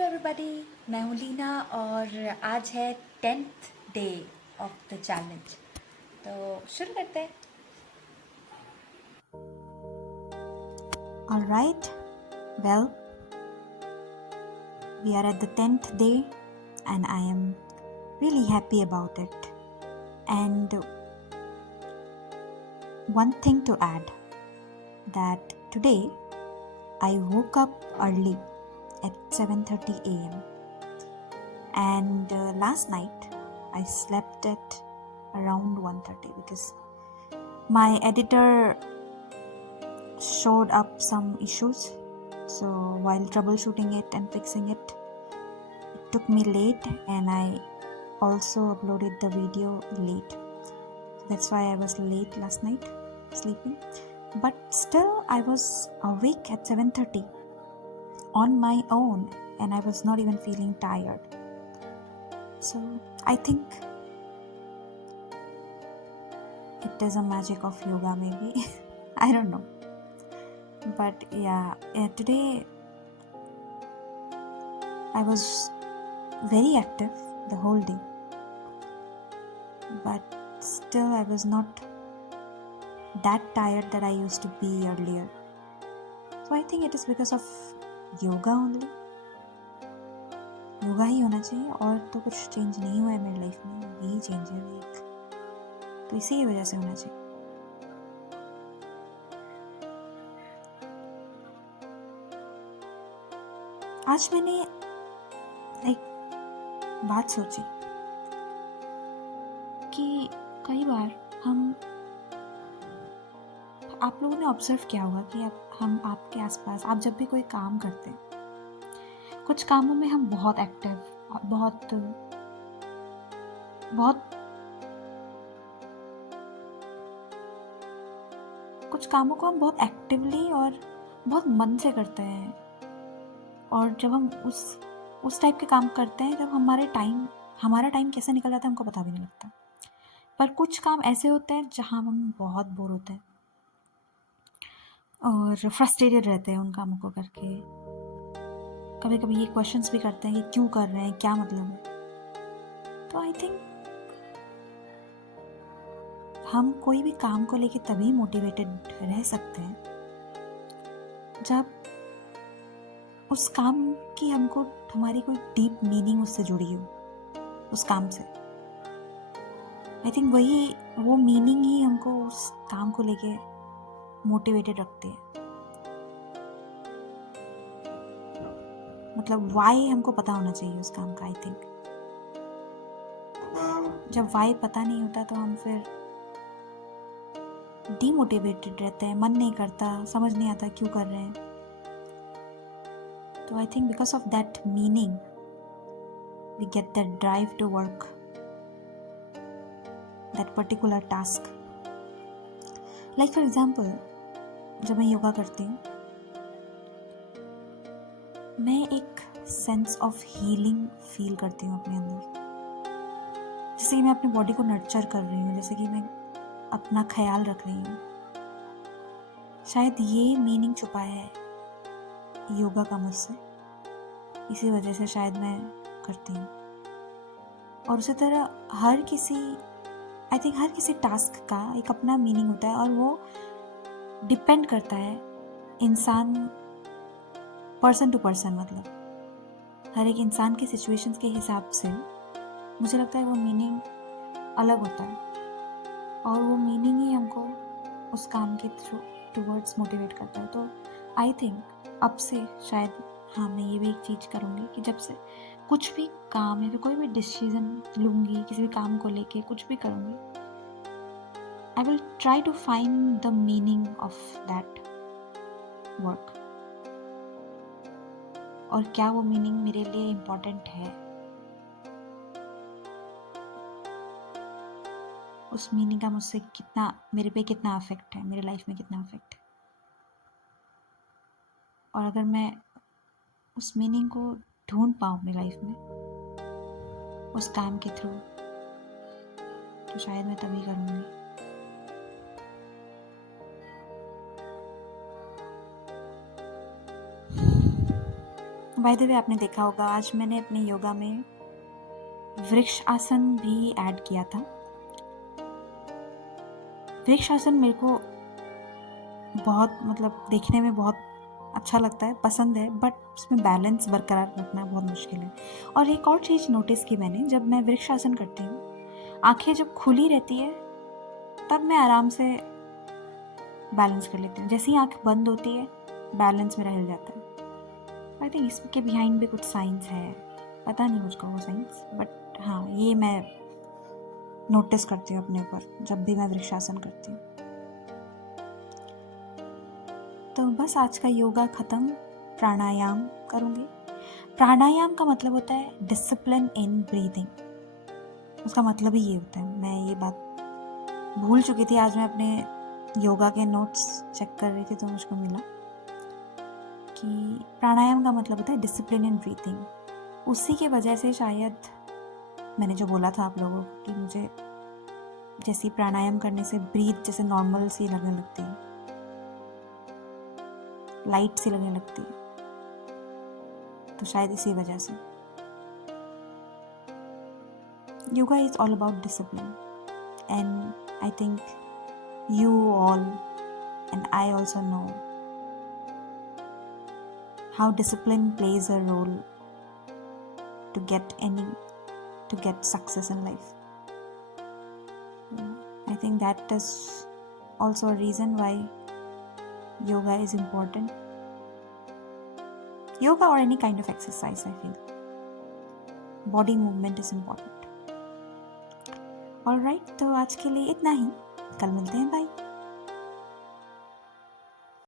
Hello everybody, मैं हूँ लीना और आज है 10th day of the challenge. तो शुरू करते हैं। Alright, well, we are at the 10th day and I am really happy about it. And one thing to add that today I woke up early at 7:30 a.m. and last night I slept at around 1:30 because my editor showed up some issues. So while troubleshooting it and fixing it took me late and I also uploaded the video late. That's why I was late last night sleeping. But still I was awake at 7:30 on my own and I was not even feeling tired. So I think it is a magic of yoga maybe. I don't know. But yeah, today I was very active the whole day. But still I was not that tired that I used to be earlier. So I think it is because of yoga only. Yoga ही होना चाहिए और तो कुछ change नहीं हुआ है मेरी life में, यही चेंज है एक, तो इसी की वजह से होना चाहिए। आज मैंने एक बात सोची कि कई बार आप लोगों ने ऑब्जर्व किया होगा कि हम आपके आसपास, आप जब भी कोई काम करते हैं, कुछ कामों में हम बहुत एक्टिव, कुछ कामों को हम बहुत एक्टिवली और बहुत मन से करते हैं। और जब हम उस टाइप के काम करते हैं तब हमारा टाइम कैसे निकल जाता है हमको पता भी नहीं लगता। पर कुछ काम ऐसे होते हैं जहाँ हम बहुत बोर होते हैं और फ्रस्ट्रेटेड रहते हैं उन कामों को करके। कभी कभी ये क्वेश्चंस भी करते हैं कि क्यों कर रहे हैं, क्या मतलब है। तो आई थिंक हम कोई भी काम को लेके तभी मोटिवेटेड रह सकते हैं जब उस काम की हमारी कोई डीप मीनिंग उससे जुड़ी हो, उस काम से। आई थिंक वो मीनिंग ही हमको उस काम को लेके मोटिवेटेड रखती है। मतलब वाई हमको पता होना चाहिए उस काम का। आई थिंक जब वाई पता नहीं होता तो हम फिर डीमोटिवेटेड रहते हैं, मन नहीं करता, समझ नहीं आता क्यों कर रहे हैं। तो I think because of that meaning we get that drive to work that particular task. Like for example, जब मैं योगा करती हूँ मैं एक सेंस ऑफ हीलिंग फील करती हूँ अपने अंदर। जैसे कि मैं अपनी बॉडी को नर्चर कर रही हूँ, जैसे कि मैं अपना ख्याल रख रही हूँ। शायद ये मीनिंग छुपा है योगा का मुझसे, इसी वजह से शायद मैं करती हूँ। और उसी तरह हर किसी टास्क का एक अपना मीनिंग होता है और वो डिपेंड करता है इंसान, पर्सन टू पर्सन। मतलब हर एक इंसान के सिचुएशंस के हिसाब से मुझे लगता है वो मीनिंग अलग होता है और वो मीनिंग ही हमको उस काम के थ्रू टूवर्ड्स मोटिवेट करता है। तो आई थिंक अब से शायद मैं ये भी एक चीज़ करूँगी कि जब से कुछ भी काम या फिर कोई भी डिसीजन लूँगी, किसी भी काम को लेके कुछ भी करूँगी, I will try to find the meaning of that work और क्या वो मीनिंग मेरे लिए इम्पोर्टेंट है, उस मीनिंग का मेरे पे कितना अफेक्ट है, मेरे लाइफ में कितना अफेक्ट है। और अगर मैं उस मीनिंग को ढूंढ पाऊँ अपनी लाइफ में उस काम के थ्रू, तो शायद मैं तभी करूँगी। बाय द वे आपने देखा होगा आज मैंने अपने योगा में वृक्ष आसन भी ऐड किया था। वृक्ष आसन मेरे को बहुत मतलब देखने में बहुत अच्छा लगता है, पसंद है, बट उसमें बैलेंस बरकरार रखना बहुत मुश्किल है। और एक और चीज़ नोटिस की मैंने, जब मैं वृक्ष आसन करती हूँ आंखें जब खुली रहती है तब मैं आराम से बैलेंस कर लेती हूँ। जैसे ही आंख बंद होती है बैलेंस मेरा हिल जाता है। आई थिंक इसके बिहाइंड भी कुछ साइंस है, पता नहीं मुझको वो साइंस, बट हाँ ये मैं नोटिस करती हूँ अपने ऊपर जब भी मैं वृक्षासन करती हूँ। तो बस आज का योगा ख़त्म, प्राणायाम करूँगी। प्राणायाम का मतलब होता है डिसिप्लिन इन ब्रीदिंग, उसका मतलब ही ये होता है। मैं ये बात भूल चुकी थी, आज मैं अपने योगा के नोट्स चेक कर रही थी तो मुझको मिला कि प्राणायाम का मतलब होता है डिसिप्लिन इन ब्रीथिंग। उसी के वजह से शायद मैंने जो बोला था आप लोगों को कि मुझे जैसे प्राणायाम करने से ब्रीथ जैसे नॉर्मल सी लगने लगती है, लाइट सी लगने लगती है, तो शायद इसी वजह से। Yoga is all about discipline and I think you all and I also know how discipline plays a role to get success in life. I think that is also a reason why yoga is important. Yoga or any kind of exercise, I feel body movement is important. All right, तो आज के लिए इतना ही, कल मिलते हैं, bye.